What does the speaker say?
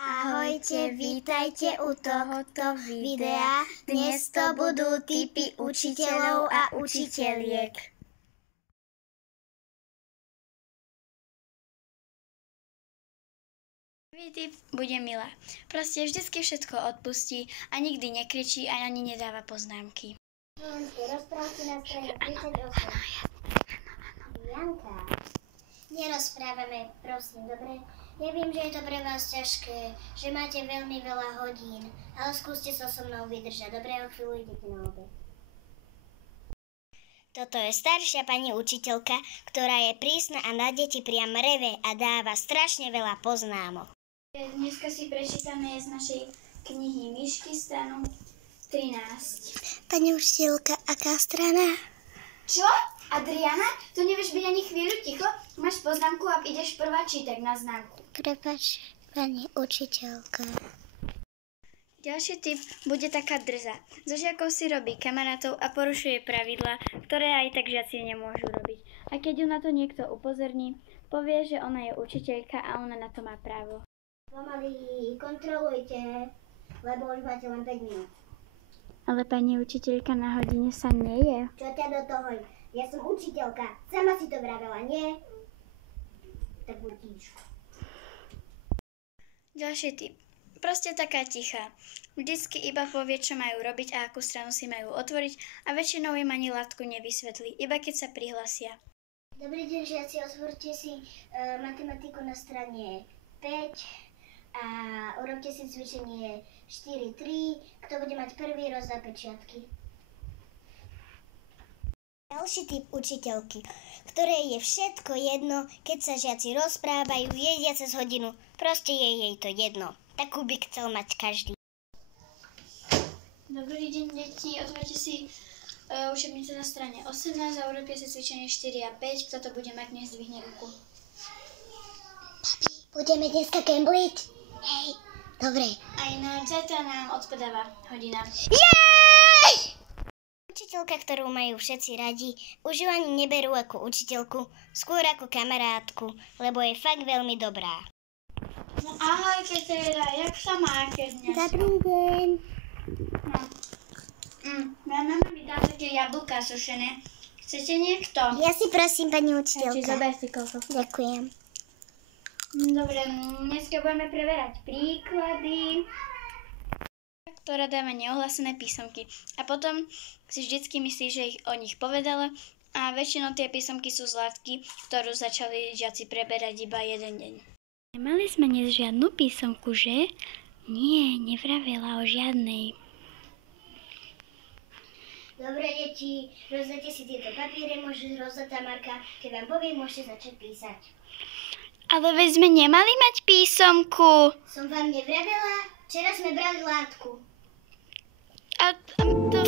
Ahojte, vítajte u tohoto videa. Dnes to budú tipy učiteľov a učiteľiek. Prvý tip bude Mila. Proste vždycky všetko odpustí a nikdy nekričí a ani nedáva poznámky. Rozprávky na strane 38. Janka. Nerozprávame, prosím, dobre? Ja viem, že je to pre vás ťažké, že máte veľmi veľa hodín, ale skúste sa so mnou vydržať, dobre? O chvíľu idete na obed. Toto je staršia pani učiteľka, ktorá je prísna a na deti priam reve a dáva strašne veľa poznámok. Dneska si prečítame z našej knihy Myšky, stranu 13. Pani učiteľka, aká strana? Čo? Adriana? Tu nevieš byť ani chvíľu ticho? Máš poznámku a ideš prvá čítať na známku. Prepač, pani učiteľka. Ďalší tip bude taká drza. Zo žiakov si robí kamarátov a porušuje pravidlá, ktoré aj tak žiaci nemôžu robiť. A keď ju na to niekto upozorní, povie, že ona je učiteľka a ona na to má právo. Pomaly kontrolujte, lebo už máte len 5 minút. Ale pani učiteľka na hodine sa nie je. Čo ťa do toho? Ja som učiteľka. Sama si to vravela, nie? Tak buď ticho. Ďalší tip. Proste taká tichá. Vždycky iba povie, čo majú robiť a akú stranu si majú otvoriť a väčšinou im ani látku nevysvetlí, iba keď sa prihlasia. Dobrý deň, žiaci, otvorte si matematiku na strane 5 a urobte si cvičenie 4.3. Kto bude mať prvý, rozdá pečiatky. Ďalší typ učiteľky, ktorej je všetko jedno, keď sa žiaci rozprávajú, jedia cez hodinu. Proste je jej to jedno. Takú by chcel mať každý. Dobrý deň, deti. Otvorte si učebnice na strane 18 a urobte si cvičenie 4 a 5. Kto to bude mať, nech zdvihne ruku. Papi, budeme dneska kembliť? Hej, dobre. Aj na zajtra nám odpadáva hodina. Jej! Učiteľka, ktorú majú všetci radi, už ju ani neberú ako učiteľku, skôr ako kamarátku, lebo je fakt veľmi dobrá. No ahojte teda, jak sa máte dnes? Dobrý deň. Moja mama mi dá také jablká sušené. Chcete niekto? Ja si prosím, pani Či učiteľka. zober si koľko. Ďakujem. Dobre, dneska budeme preberať príklady, ktorá dáva neohlásené písomky. A potom si vždycky myslí, že ich o nich povedala a väčšinou tie písomky sú z látky, ktorú začali žiaci preberať iba jeden deň. Nemali sme dnes žiadnu písomku, že? Nie, nevravela o žiadnej. Dobre, deti, rozdajte si tieto papiere, môže rozdať Tamarka. Keď vám poviem, môžete začať písať. Ale veď sme nemali mať písomku. Som vám nevravela? Včera sme brali látku. A to...